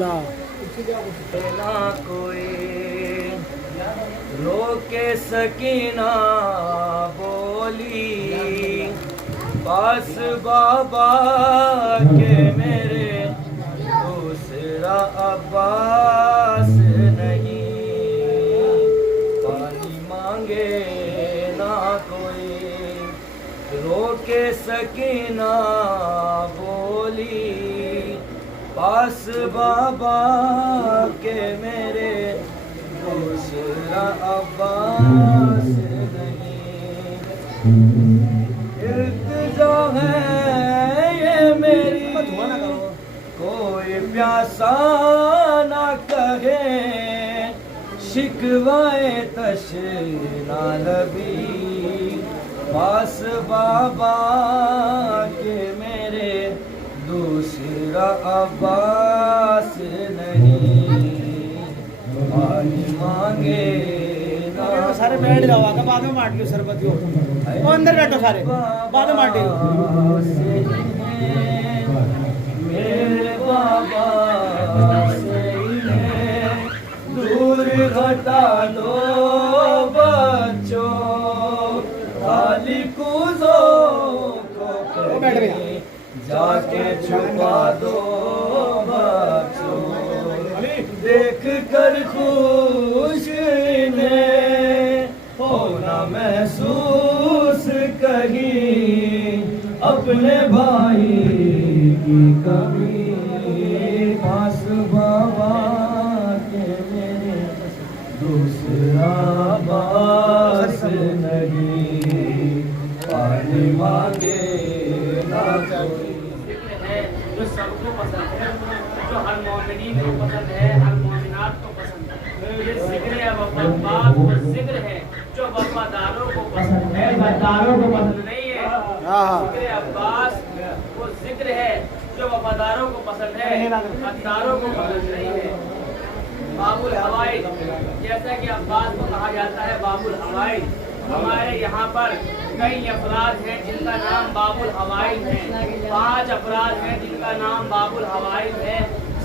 अल्लाह। ना कोई रोके सकीना बोली, पास बाबा के मेरे दूसरा अब्बास नहीं। पानी मांगे ना कोई रोके सकीना बोली, पास बाबा के मेरे दूसरा अब्बास नहीं। इल्तिजा है ये मेरी कोई प्यासा ना कहे, शिकवाए तशना लबी, पास बाबा के मेरे दूसरा अब्बास नहीं। पानी मांगे ना सारे बैठ जाओ, आगे बाद में मार लियो शरबत को, वो अंदर बैठो सारे, बाद में मार लियो। मेरे बाबा से दूर घटा दो बच्चों, खाली कूदो को जाके छुपा दो बच्चों, देख कर खुश इन्हें होना महसूस कहीं अपने भाई की कमी, पास बाबा के मेरे दूसरा बास नहीं। पानी मांगे ना कोई जो सबको पसंद है, जो हर मोमिनीन को पसंद है, हर मोमिनात को पसंद है। ये जिक्र वफादार वो जिक्र है जो वफादारों को पसंद है, वफादारों को पसंद नहीं है। जिक्र अब्बास वो जिक्र है जो वफादारों को पसंद है, वफादारों को पसंद नहीं है। बाबुल हवाई, जैसा कि अब्बास को कहा जाता है बाबुल हवाई, हमारे यहाँ पर कई अफराद हैं जिनका नाम बाबुल हवाइद है। 5 अफराद हैं जिनका नाम बाबुल हवाइद है।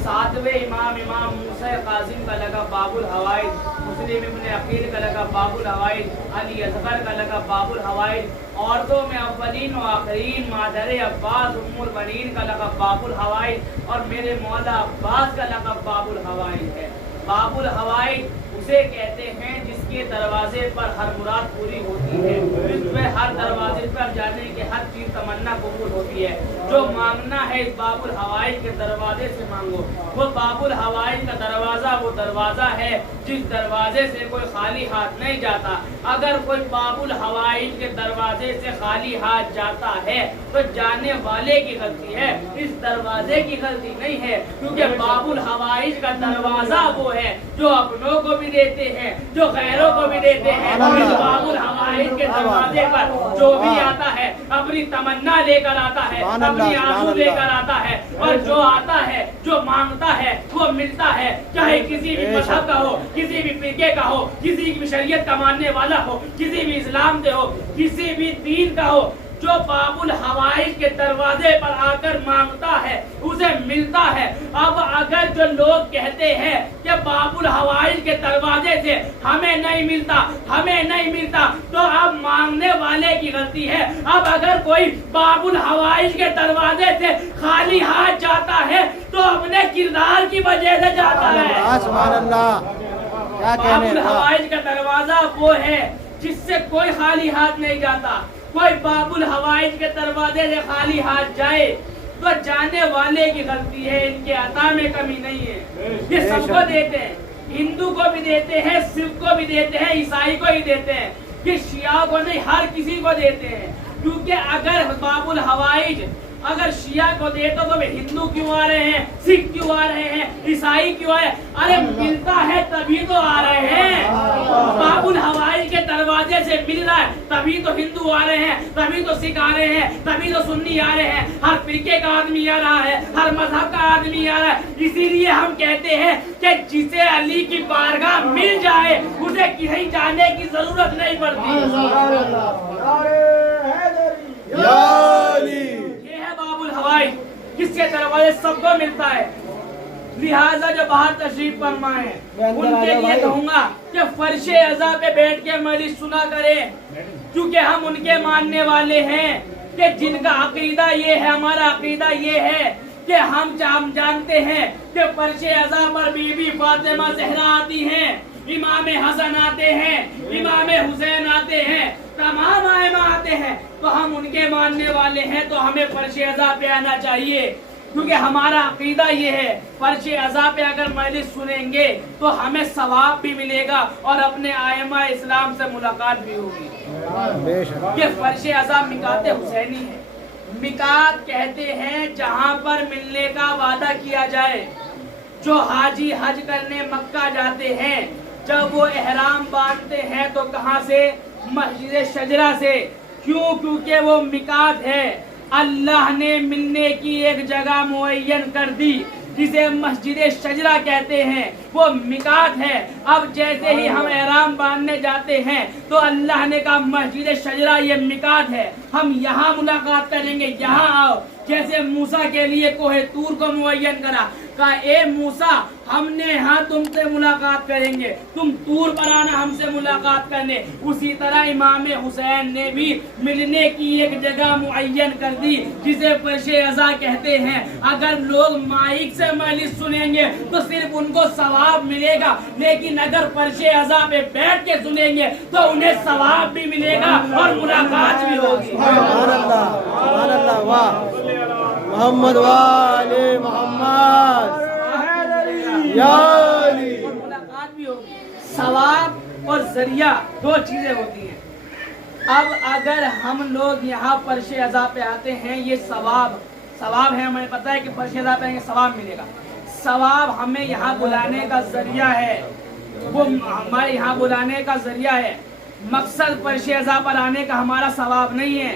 7वें इमाम मूसा कासिम का लक़ब बाबुल हवाइद, मुस्लिम इब्न अकील का लक़ब बाबुल हवाइद, अली असगर का लक़ब बाबुल हवाइद, औरतों में अव्वलीन व आखिरीन मादर अब्बास उम्मुल बनीन का लक़ब बाबुल हवाइद, और मेरे मौला अब्बास का लक़ब बाबुल हवाइद है। बाबुल हवाइद उसे कहते हैं जिसके दरवाजे पर हर मुराद पूरी होती है, जिसमें हर दरवाजे पर जाने की हर चीज तमन्ना कबूल होती है। जो मांगना है इस बाबुल हवाइज के दरवाजे से मांगो। वो बाबुल हवाइज का दरवाजा वो दरवाजा है जिस दरवाजे से कोई खाली हाथ नहीं जाता। अगर कोई बाबुल हवाइज के दरवाजे से खाली हाथ जाता है तो जाने वाले की गलती है, इस दरवाजे की गलती नहीं है, क्योंकि बाबुल हवाइज का दरवाजा वो है जो अपनों को भी देते हैं, जो गैरों को भी देते हैं। इस बाबुल हवाइज के दरवाजे पर जो भी आता है अपनी तमन्ना लेकर आता है, अपनी आंसू लेकर आता है, और जो आता है जो मांगता है वो मिलता है। चाहे किसी भी मजहब का हो, किसी भी फिरके का हो, किसी भी शरीयत का मानने वाला हो, किसी भी इस्लाम से हो, किसी भी दीन का हो, जो बाबुल हवाइज के दरवाजे पर आकर मांगता है उसे मिलता है। अब अगर जो लोग कहते हैं कि बाबुल हवाइज के दरवाजे से हमें नहीं मिलता, हमें नहीं मिलता, तो अब मांगने वाले की गलती है। अब अगर कोई बाबुल हवाइज के दरवाजे से खाली हाथ जाता है तो अपने किरदार की वजह से जाता है। बाबुल हवाइज का दरवाजा वो है जिससे कोई खाली हाथ नहीं जाता। कोई बाबुल हवाइज के दरवाजे से खाली हाथ जाए तो जाने वाले की गलती है, इनके अता में कमी नहीं है। ये सबको देते हैं, हिंदू को भी देते हैं, सिख को भी देते हैं, ईसाई को ही देते हैं, ये शिया को नहीं हर किसी को देते हैं। क्योंकि अगर बाबुल हवाइज अगर शिया को देते तो वे हिंदू क्यों आ रहे हैं, सिख क्यों आ रहे हैं, ईसाई क्यों आ रहे हैं? अरे मिलता है तभी तो आ रहे हैं। बाबुल हवाइज के दरवाजे से मिल रहा है तभी तो हिंदू आ रहे हैं, तभी तो सिख आ रहे हैं, तभी तो सुन्नी आ रहे हैं, हर फिरके का आदमी आ रहा है, हर मजहब का आदमी आ रहा है। इसीलिए हम कहते हैं कि जिसे अली की बारगाह मिल जाए उसे कहीं जाने की जरूरत नहीं पड़ती। ये है बाबुल हवाइज, किसके दरवाजे सबको मिलता है। लिहाजा जो बाहर तशरीफ फरमा है मैं अंदर आ उनके जाओ लिए भाई। कहूंगा कि फर्शे अज़ा पे बैठ के मजलिस सुना करें, क्योंकि हम उनके मानने वाले हैं कि जिनका अकीदा ये है, हमारा अकीदा ये है कि हम जानते हैं कि फर्शे अज़ा पर बीबी फातिमा ज़हरा आती हैं, इमाम हसन आते हैं, इमाम हुसैन आते हैं, तमाम आइमा आते हैं। तो हम उनके मानने वाले हैं, तो हमें फर्शे अज़ा पे आना चाहिए, क्योंकि हमारा अकीदा ये है फर्शे अज़ा पे अगर मजलिस सुनेंगे तो हमें सवाब भी मिलेगा और अपने आइमा इस्लाम से मुलाकात भी होगी। ये फर्शे अज़ा मिकात हुसैनी है। मिकात कहते हैं जहां पर मिलने का वादा किया जाए। जो हाजी हज करने मक्का जाते हैं, जब वो एहराम बांधते हैं तो कहां से? मस्जिद शजरा से। क्यों? क्योंकि वो मिकात है। अल्लाह ने मिलने की एक जगह मुअय्यन कर दी जिसे मस्जिद शजरा कहते हैं, वो मिकात है। अब जैसे ही हम एहराम बांधने जाते हैं तो अल्लाह ने कहा मस्जिद शजरा ये मिकात है, हम यहाँ मुलाकात करेंगे, यहाँ आओ। जैसे मूसा के लिए कोहे तूर को मुअय्यन करा, कहा ए मूसा हमने यहाँ तुमसे मुलाकात करेंगे, तुम तूर पर आना हमसे मुलाकात करने। उसी तरह इमाम हुसैन ने भी मिलने की एक जगह मुअय्यन कर दी जिसे फर्शे अज़ा कहते हैं। अगर लोग माइक से मजलिस सुनेंगे तो सिर्फ उनको सवाब मिलेगा, लेकिन अगर फर्शे अज़ा पे बैठ के सुनेंगे तो उन्हें सवाब भी मिलेगा और मुलाकात भी होगी। मोहम्मद वाले मोहम्मद या अली। मुलाकात भी होगी। सवाब और जरिया दो चीजें होती हैं। अब अगर हम लोग यहाँ फर्शे अज़ा पे आते हैं, ये सवाब है, हमें पता है कि फर्शे अज़ा पे आएंगे सवाब मिलेगा। सवाब हमें यहाँ बुलाने का जरिया है, वो हमारे यहाँ बुलाने का जरिया है। मकसद फर्शे अज़ा पर आने का हमारा सवाब नहीं है।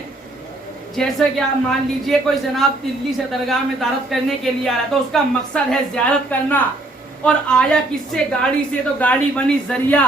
जैसे कि आप मान लीजिए कोई जनाब दिल्ली से दरगाह में ज़ियारत करने के लिए आ रहा है, तो उसका मकसद है ज़ियारत करना, और आया किससे? गाड़ी से, तो गाड़ी बनी जरिया।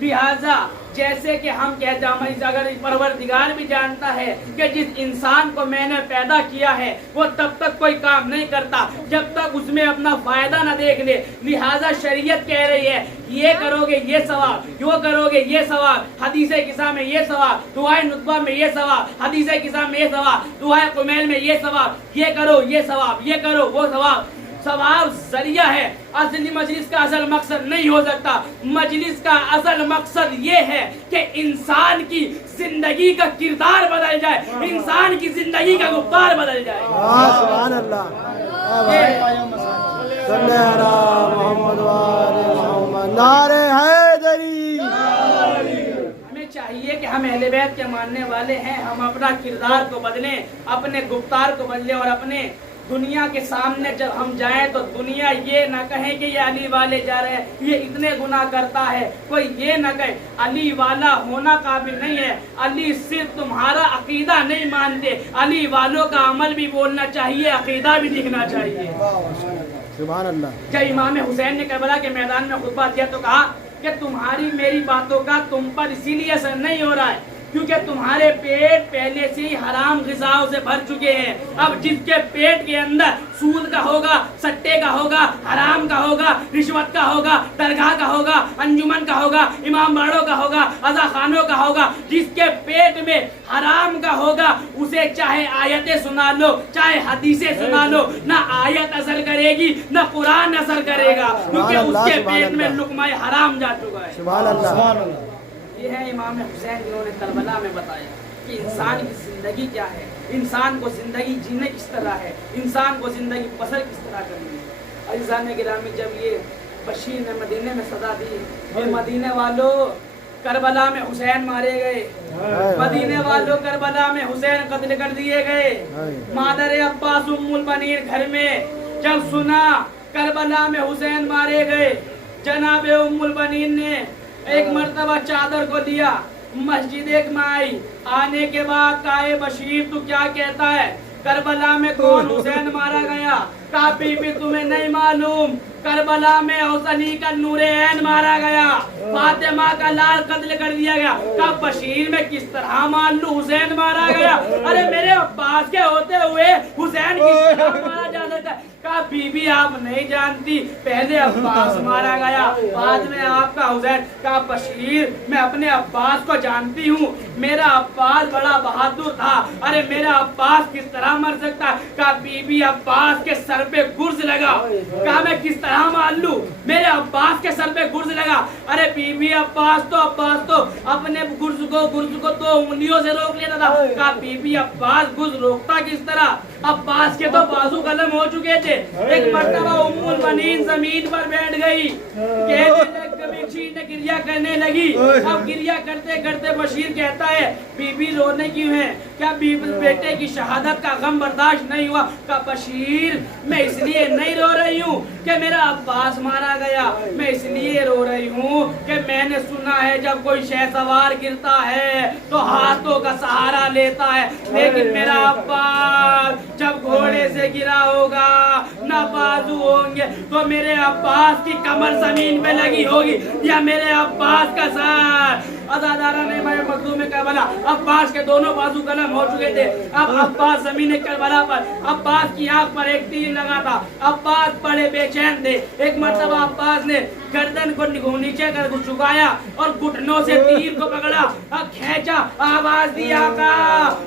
लिहाजा जैसे कि हम कहते हैं, अगर परवरदिगार भी जानता है कि जिस इंसान को मैंने पैदा किया है वो तब तक कोई काम नहीं करता जब तक उसमें अपना फायदा न देख ले। लिहाजा शरीयत कह रही है ये करोगे ये सवाब, यो करोगे ये सवाब, हदीसे किसा में ये सवाब, दुआए नुतबा में ये सवाब, हदीसे किसा में ये सवाब, दुआए कुमैल में ये सवाब, ये करो ये सवाब, ये करो वो सवाब। सवाब जरिया है, असली मजलिस का असल मकसद नहीं हो सकता। मजलिस का असल मकसद ये है कि इंसान की जिंदगी का किरदार बदल जाए, इंसान की जिंदगी का गुफ्तार बदल जाए। सुभान अल्लाह। मोहम्मद वाले मोहम्मद। नारे हैदरी। हमें चाहिए कि हम अहले बैत के मानने वाले हैं, हम अपना किरदार को बदलें, अपने गुफ्तार को बदलें, और अपने दुनिया के सामने जब हम जाएं तो दुनिया ये ना कहे कि ये अली वाले जा रहे हैं, ये इतने गुनाह करता है। कोई ये ना कहे अली वाला होना काबिल नहीं है। अली सिर्फ तुम्हारा अकीदा नहीं मानते, अली वालों का अमल भी बोलना चाहिए, अकीदा भी दिखना चाहिए। सुभान अल्लाह। जब इमाम हुसैन ने करबला के मैदान में खुतबा दिया तो कहा कि तुम्हारी मेरी बातों का तुम पर इसीलिए असर नहीं हो रहा है क्योंकि तुम्हारे पेट पहले से ही हराम ग़िज़ाओं से भर चुके हैं। अब जिसके पेट के अंदर सूद का होगा, सट्टे का होगा, हराम का होगा, रिश्वत का होगा, दरगाह का होगा, अंजुमन का होगा, इमाम बाड़ों का होगा, अज़ा खानों का होगा, जिसके पेट में हराम का होगा उसे चाहे आयतें सुना लो, चाहे हदीसें सुना लो, ना आयत असर करेगी ना कुरान असर करेगा, क्योंकि उसके पेट में लुक़मा हराम जा चुका है। सुभान अल्लाह। ये है इमाम हुसैन जिन्होंने करबला में बताया कि इंसान की जिंदगी क्या है, इंसान को जिंदगी जीने किस तरह है, इंसान को जिंदगी बसर किस तरह करनी है। अज़ीज़ान गिरामी, जब ये बशीर ने मदीने में सदा दी, ये मदीने वालों करबला में हुसैन मारे गए, मदीने वालों करबला में हुसैन कत्ल कर दिए गए। मादर अब्बास उम्मुल बनीर घर में जब सुना करबला में हुसैन मारे गए, जनाब उम्मुल बनीर ने एक मर्तबा चादर को लिया, मस्जिद एक में आई, आने के बाद कहा बशीर तू क्या कहता है, करबला में कौन हुसैन मारा गया? का बीबी तुम्हें नहीं मालूम करबला में हुसैनी का नूरे ऐन मारा गया, फातिमा का लाल कत्ल कर दिया गया। का बशीर में किस तरह मान लूं हुसैन मारा गया। अरे मेरे अब्बास के होते हुए हुसैन किस तरह मारा जा सकता है। का बीबी आप नहीं जानती, पहले अब्बास मारा गया, बाद में आपका हुसैन। का बशीर मैं अपने अब्बास को जानती हूँ, मेरा अब्बास बड़ा बहादुर था। अरे मेरा अब्बास किस तरह मर सकता है। का बीबी अब्बास के सर पे गुर्ज लगा। का मैं किस तरह मान लूं मेरे अब्बास के सर पे गुर्ज लगा। अरे बीबी अब्बास तो अपने गुर्ज को तो उंगलियों से रोक लेता था। का बीबी अब्बास गुर्ज रोकता किस तरह। अब्बास के तो बाजू कलम हो चुके थे। एक मर्तबा उम्मुल बनीन जमीन पर बैठ गई, गिरिया करने लगी। अब गिरिया करते करते बशीर कहता है बीबी रोने क्यों है, क्या बीबी बेटे की शहादत का गम बर्दाश्त नहीं हुआ। का बशीर मैं इसलिए नहीं रो रही हूँ कि मेरा अब्बास मारा गया, मैं इसलिए रो रही हूँ कि मैंने सुना है जब कोई शहसवार गिरता है तो हाथों का सहारा लेता है, लेकिन मेरा अब्बास जब घोड़े से गिरा होगा ना बाजू होंगे तो मेरे अब्बास की कमर जमीन पे लगी होगी या मेरे अब्बास का सर। अदादारा ने मैं मखदूम करबला, अब्बास के दोनों बाजू कलम हो चुके थे। अब अब्बास जमीन करबला पर, अब्बास की आंख पर एक तीर लगा था। अब्बास बड़े बेचैन थे। एक मर्तबा अब्बास ने गर्दन को नीचे कर झुकाया और घुटनों से तीर को पकड़ा, खींचा, आवाज दिया का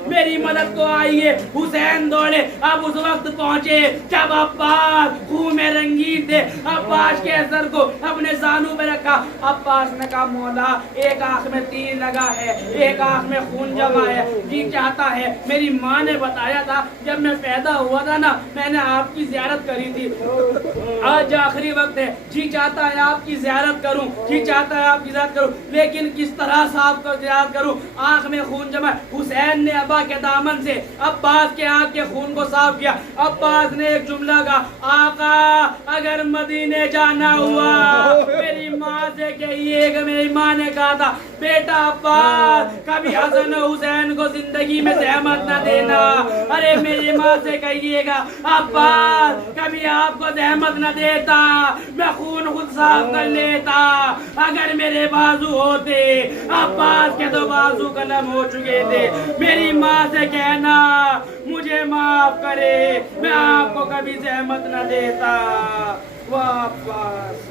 मेरी मदद को आइए। हुसैन दौड़े। अब उस वक्त पहुंचे जब अब्बास खून में रंगीन थे। अब्बास के सर को अपने जानू में रखा। अब्बास ने कहा मौला एक आंख में तीर लगा है, एक आंख में खून जमा है, जी चाहता है। मेरी माँ ने बताया था जब मैं पैदा हुआ था ना मैंने आपकी ज़ियारत करी थी, आज आखिरी वक्त है, जी चाहता है आपकी ज़ियारत करूं, जी चाहता है आपकी ज़ियारत करूं, लेकिन किस तरह से आपको ज़ियारत करूं। आंख में खून जमा। हुसैन ने अब्बा के दामन से अब्बास के आंख के खून को साफ किया। अब्बास ने एक जुमला कहा, आका अगर मदीने जाना हुआ मेरी माँ से कहिएगा। मेरी माँ ने कहा था बेटा अब्बास कभी हसन हुसैन को जिंदगी में सहमत न देना। अरे मेरी माँ से कहिएगा अब्बास कभी आपको सहमत न देता, मैं खून खुद साफ कर लेता। अगर मेरे बाजू होते, अब्बास के तो बाजू कलम हो चुके थे। मेरी माँ से कहना मुझे माफ करे, मैं आपको कभी सहमत न देता। वापस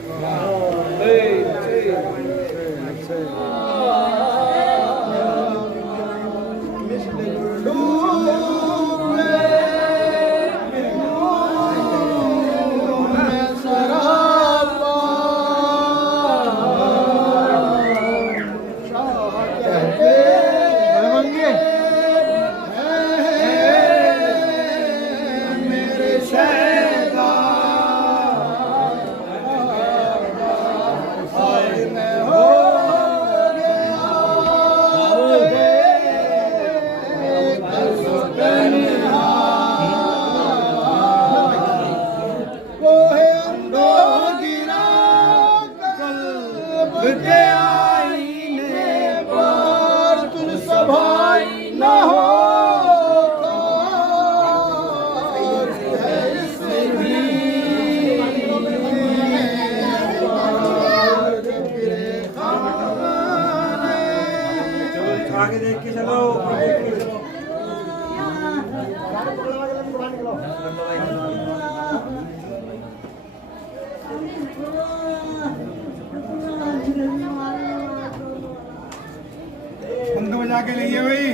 आगे देख के चलो। बंद बजा के लिए भाई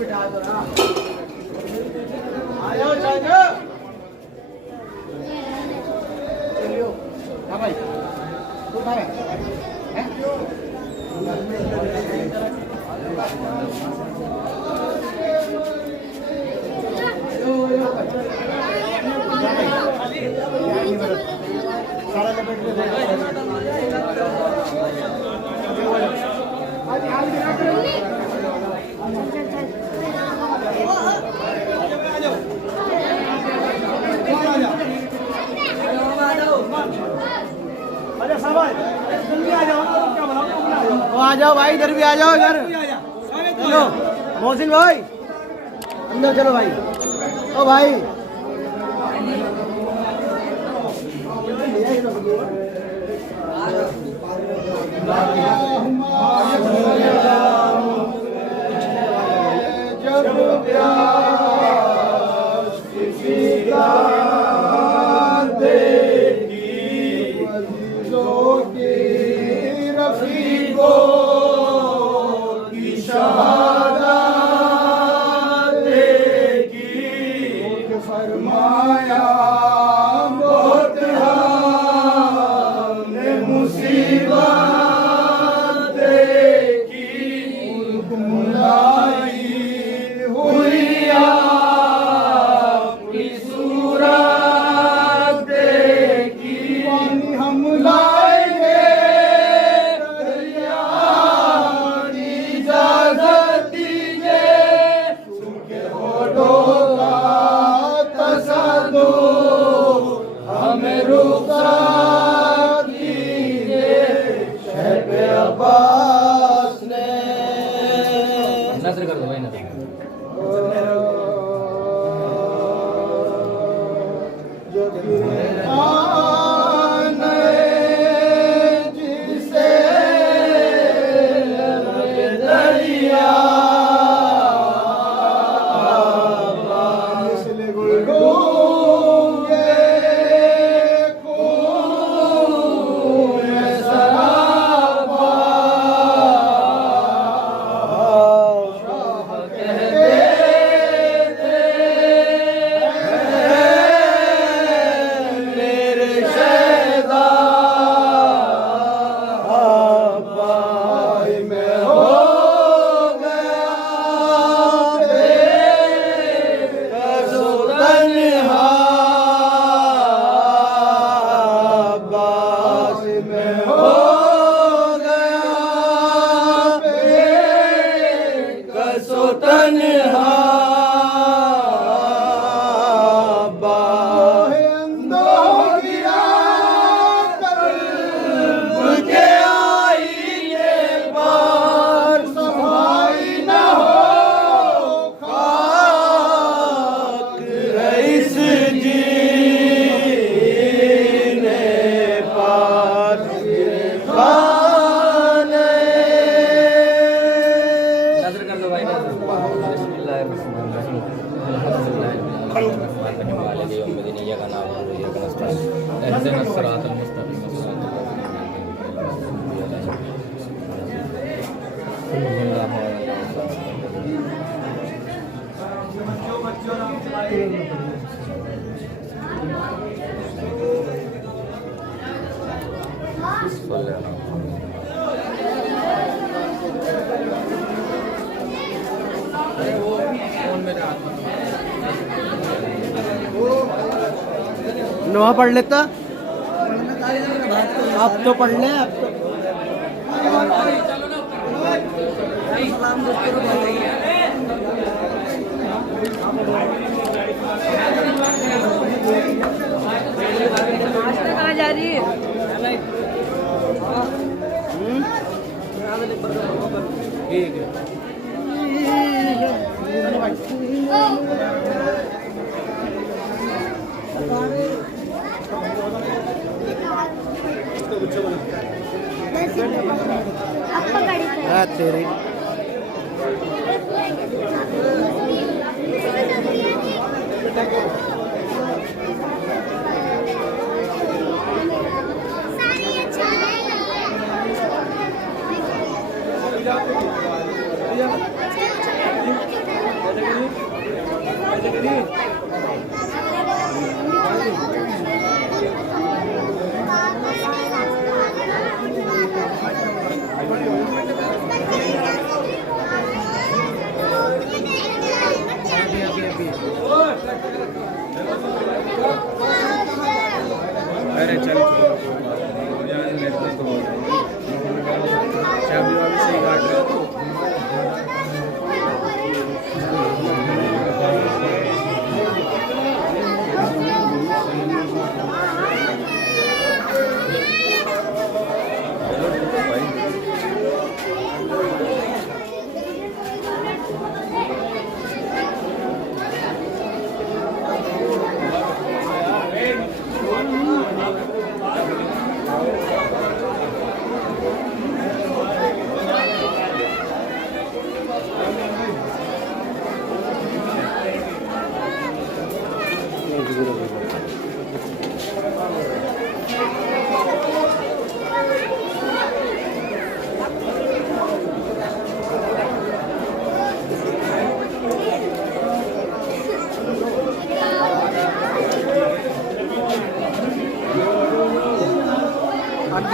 बिठा दो ना। आयो चाचा। हाँ भाई। उठा है। सारा लपेट के दे। आज आ जाओ भाई, इधर भी आ जाओ इधर। चलो मोहसिन भाई अंदर चलो भाई। ओ भाई जब प्यास किसी का देगी, अज़ीज़ों की रफ़ीक़ों की शहादत देगी। फरमाया बहुत हमने मुसीबत देखी, मुलाई हुई आपकी सूरत देखी। पानी हम लाएंगे दरिया की इजाज़त दीजिए, सूखे होठों का तसद्दुक़ हमें रुख़सत कीजिए। शहब अब्बास ने नज़र कर दो भाई, नज़र जिसे दरिया मिस्ल गुलगुले खून सराबा कहते थे मेरे शहदा अब्बाई में हो गया बेकसो तन्हा। अब्बाई में हो गया बेकसो तन्हा। के आईने पर सफाई न हो, खाक है इस जीने पर खाने। नज़र कर दो भाई, नज़र। नवा पढ़ लेता, आप तो पढ़ ले। आप तो कहाँ जा रही है? ठीक है। हाँ तेरी अरे चल चाबी वाबी सही काट रहे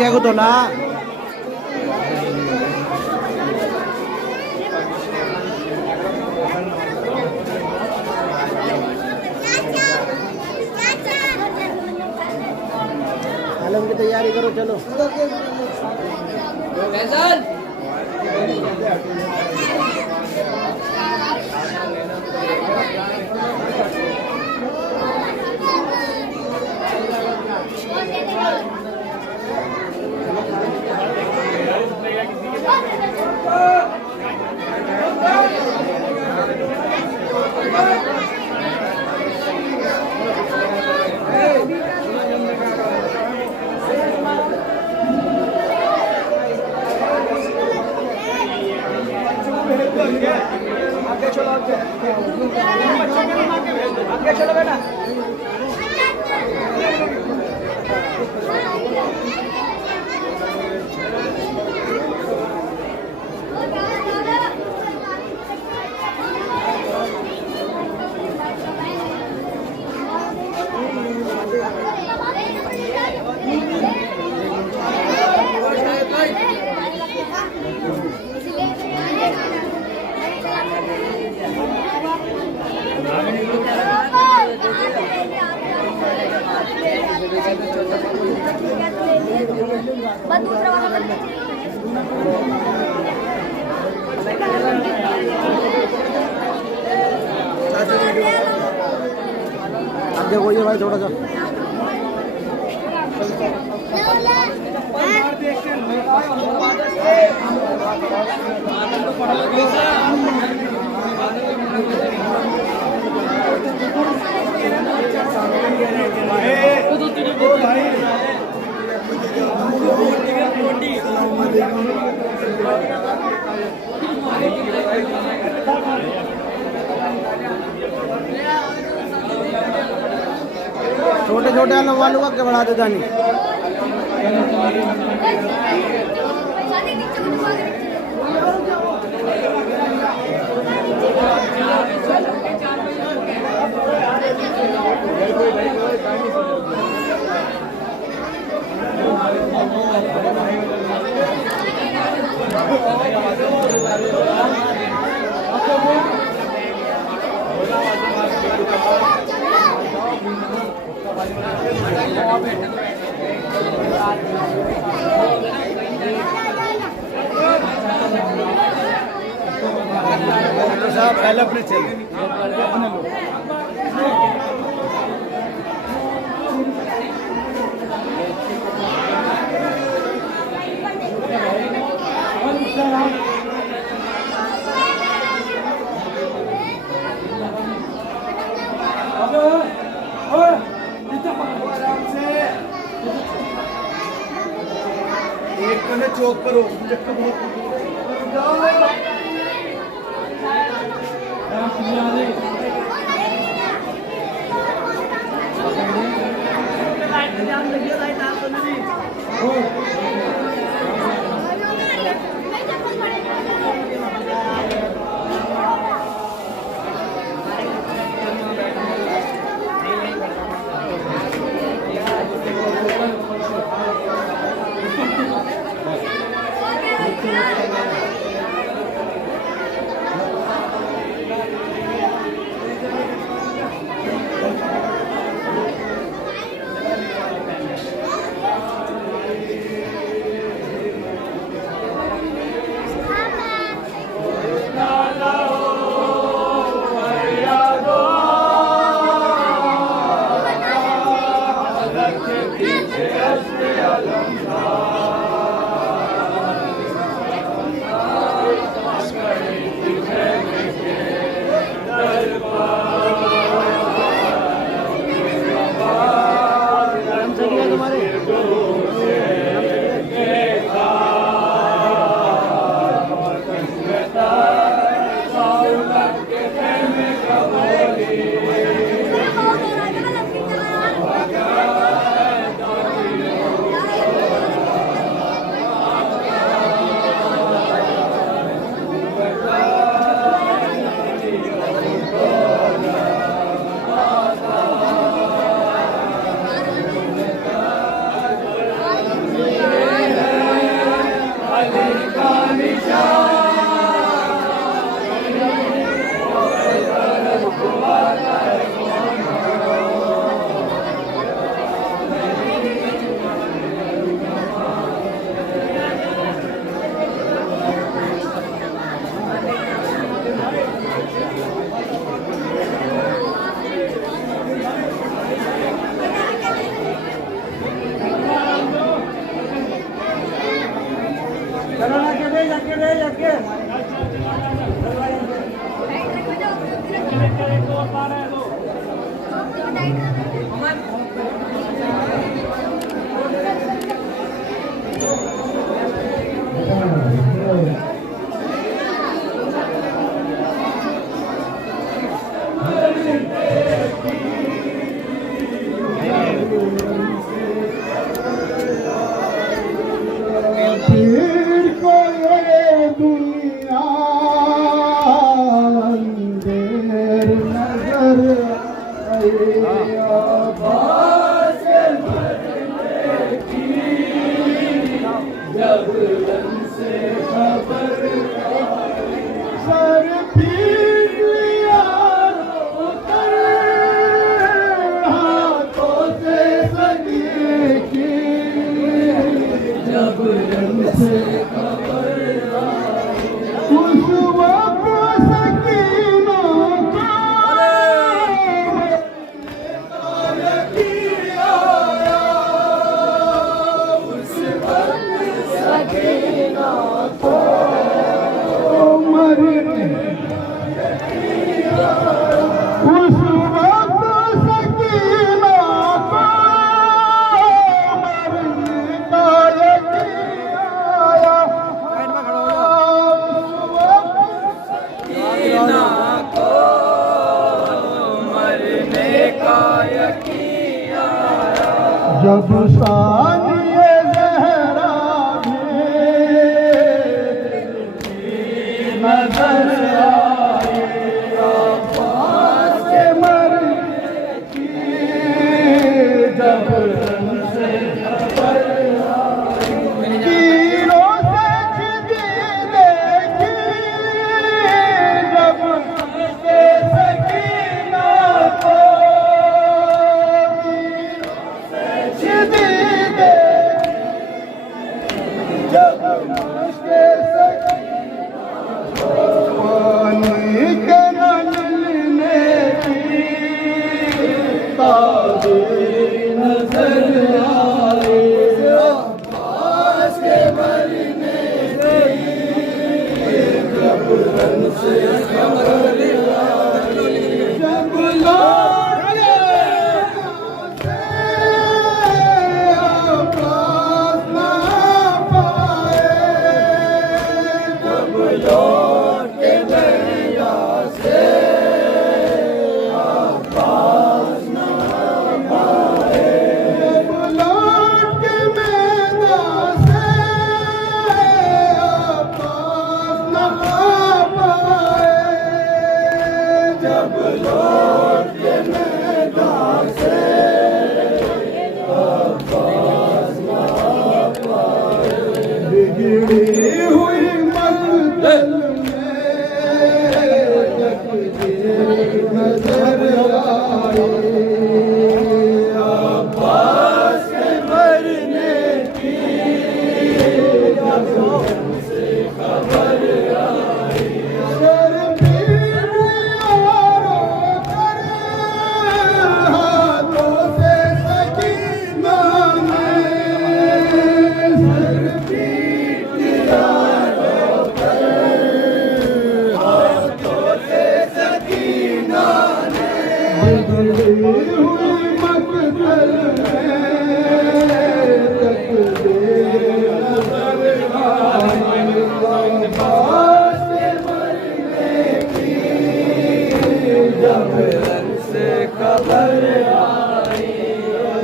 क्या को तोला आलम की तैयारी करो चलो आगे चलो आगे चलो बेटा बस दूसरा वाला अब देखो ये भाई थोड़ा सा छोटे छोटे आलू वालू का क्या बढ़ा देता नहीं पहले अपने चले अपने लोग एक चौक पर फिर को ये दुनिया अंधेर नजर आई आवाज़ मरने की जब से खबर आई सर पीट लिया रोकर हाथों से सगी की जब से खबर आई उस वक्त सकीना का यकीन आया उस वक्त सकीना को मरने उस वक्त सकीना को मरने का यकीन आया जब सानिए ज़हरा नजर आई आवाज़ मरने की जब से खबर आई तीरों से छिदी देखी जब से सकीना को छिदी देखी जब से सकीना पानी के न मिलने की ताबीर नजर आई आवाज़ के मरने की जब से खबर आई जब लौट से आवाज़ ना पाए जब लौट के मैया से आवाज़ ना पाए जब लौट के मैया से आवाज़ ना पाए जब लौट के मैया से आवाज़ ना पाए बिगड़ी हुई मंजिल में तकदीर नजर आई आवाज़ मरने की जब से खबर आई सर पीट यारो कर हाथों से सकीना ने सर पीट यारो कर हाथों से सकीना ने बिगड़ी हुई मकतल में तकदीर नजर आई आवाज़ मरने की जब से खबर आई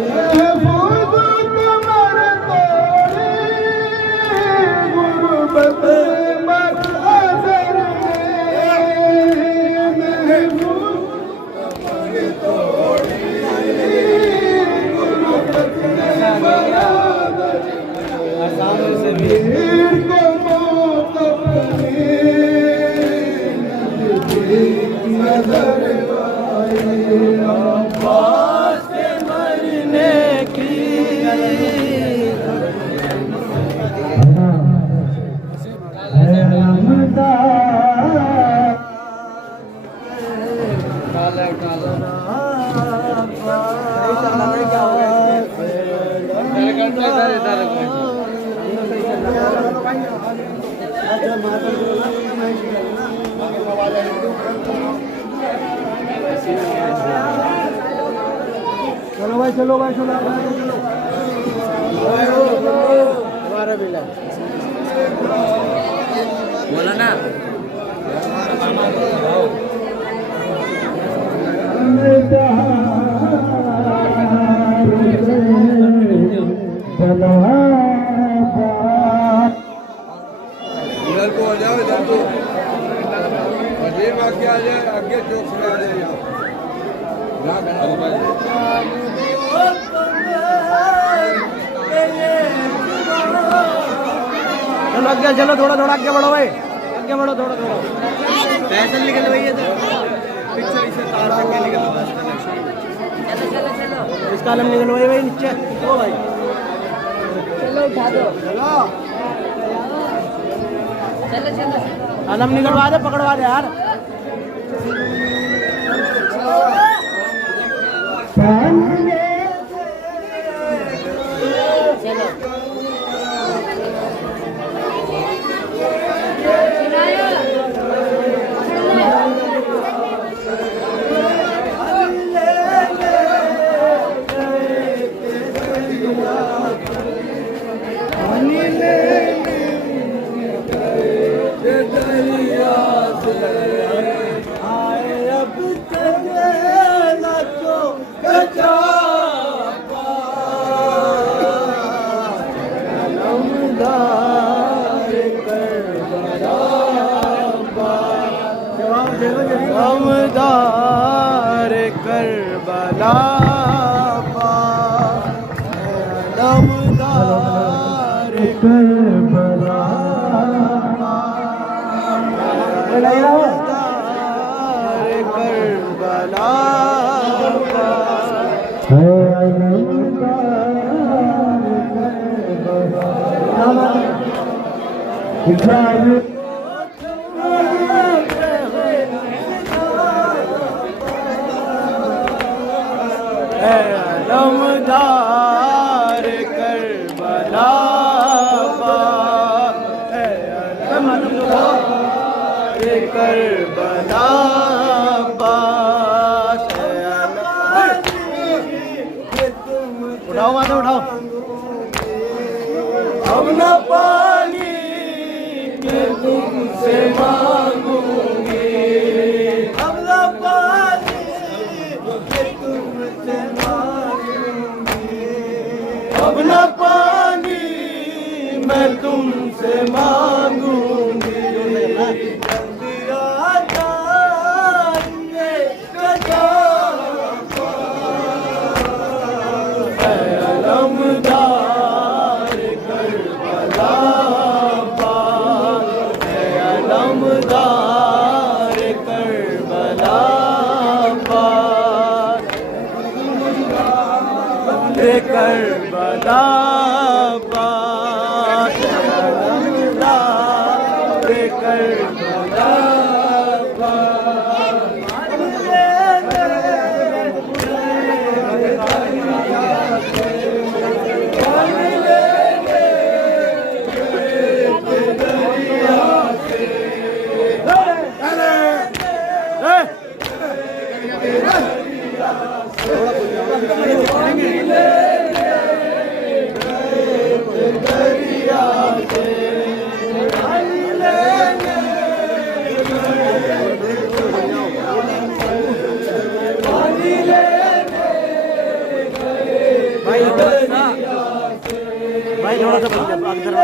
महफूज कमर तोड़ी गुरबत मज़र में महफूज कमर तोड़ी गुरबत मज़र वीर को मौत अपनी नज़दीक नजर आई आवाज़ के मरने की चलो भाई चलो भाई चलो हमारा बिला बोला ना इधर को आ जाओ इधर को और ये आगे आ जाए आगे चौक से आ जाए चलो आगे चलो थोड़ा थोड़ा आगे बढ़ो भाई आगे बढ़ो थोड़ा थोड़ा पैसे निकल भाई ये पिक्चर इसे तार से के निकल इसका आलम निकल भाई नीचे ओ भाई चलो उठा दो चलो चलो चलो आलम निकलवा दे पकड़वा दे यार चलो दमदार करबला दमदार करबला दमदार करबला करबला उठाओ माता उठाओ हम न पानी के तुमसे मांगूंगी हम न पानी के तुमसे मांगूंगी अब न पानी मैं तुमसे मांगूंगी करबला पास करबला भाई थोड़ा सा अंदर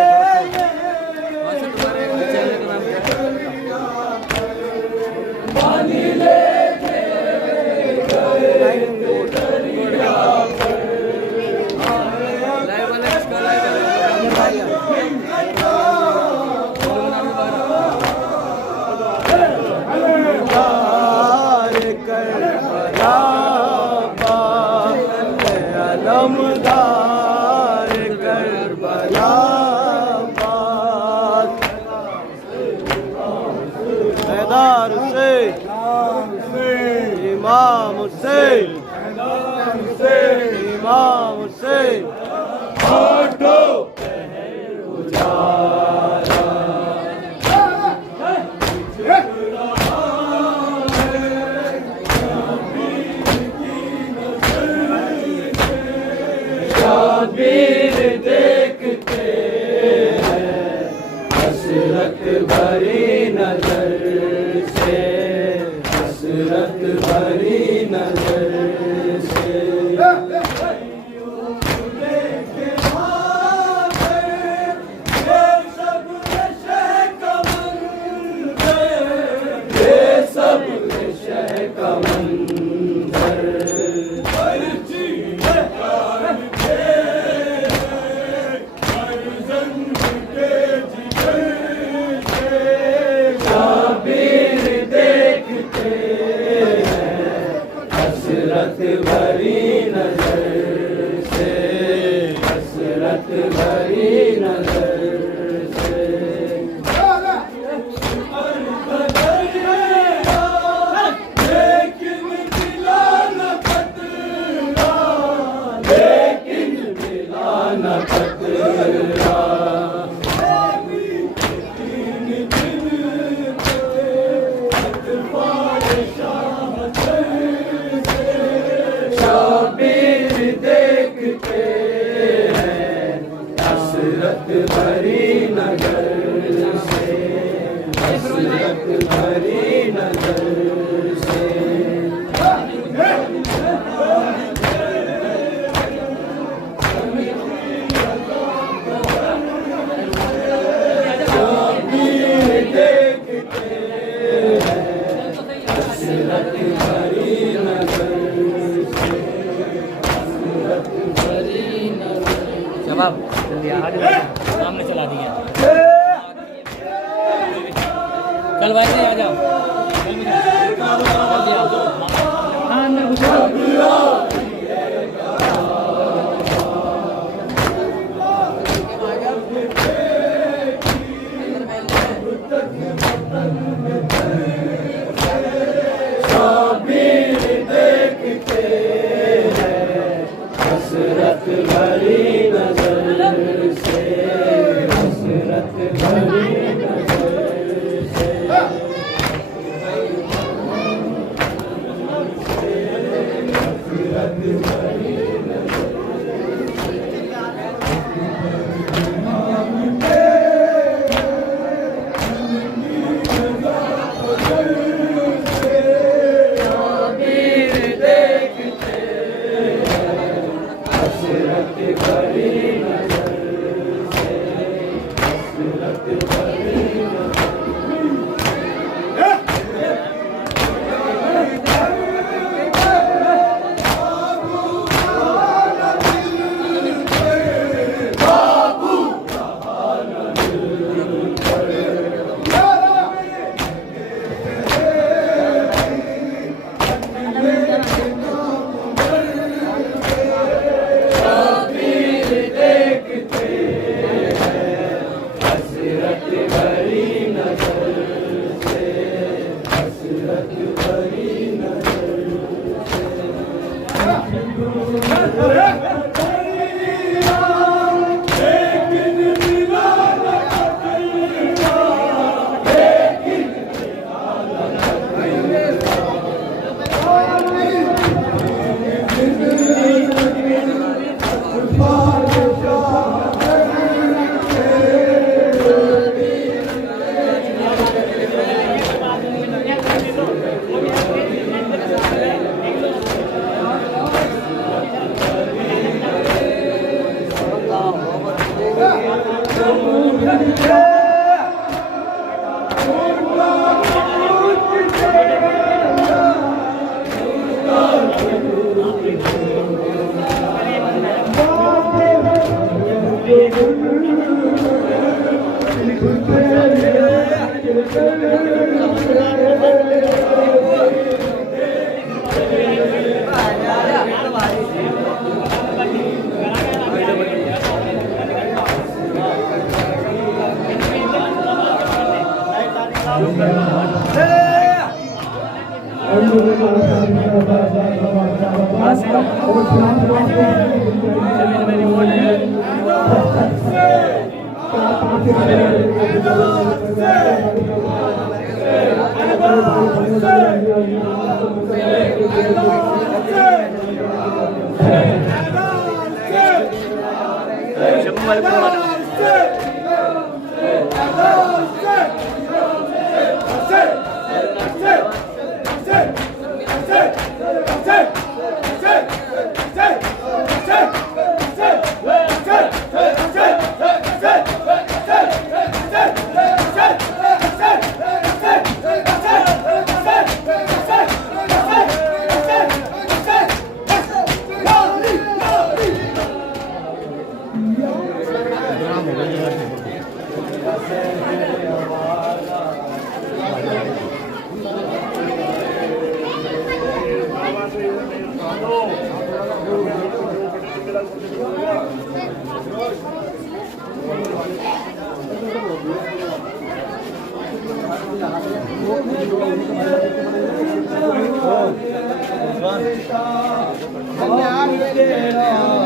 इमाम हुसैन इमाम हुसैन हटो भरी नजर से, हसरत भरी नजर से। ये सब शह का मंजर, शाबीर देखते हैं हसरत भरी नजर से, हसरत भरी नजर से। लेकिन मिला न खतरा, लेकिन मिला न खतरा। शाबीर देखते हैं हसरत भरी नजर से, हसरत भरी नजर से। शाबीर देखते हैं हसरत भरी नजर से, हसरत भरी नजर। जवाब सामने चला दिया। चल भाई आ जाओ। हाँ अंदर घुसो। शाबीर देखते हैं हसरत भरी नजर से, हसरत भरी नजर से। हसरत भरी शाबीर देखते हैं हसरत भरी नजर से, हसरत भरी शाबीर देखते हैं हसरत भरी नजर से, हसरत भरी नजर से। लेकिन मिला न खतरा, लेकिन मिला न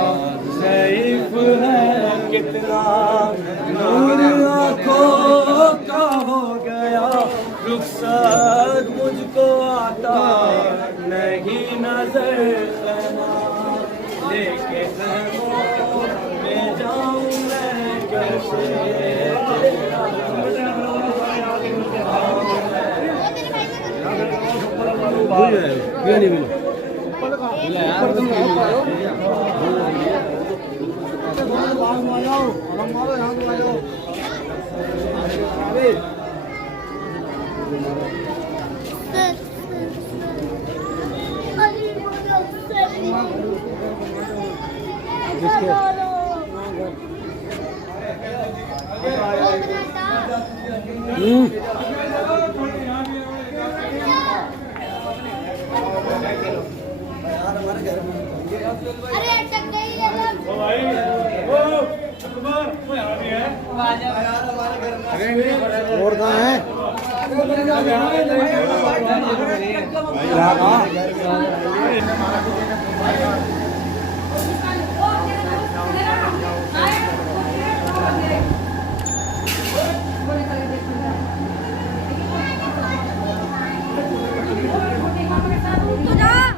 सैफ है कितना नूर आँखों का हो गया रुखसत मुझको आता नहीं नजर लेके मैं जाऊं मैं कैसे अरे अटक गई ये लोग। और कहाँ है भाई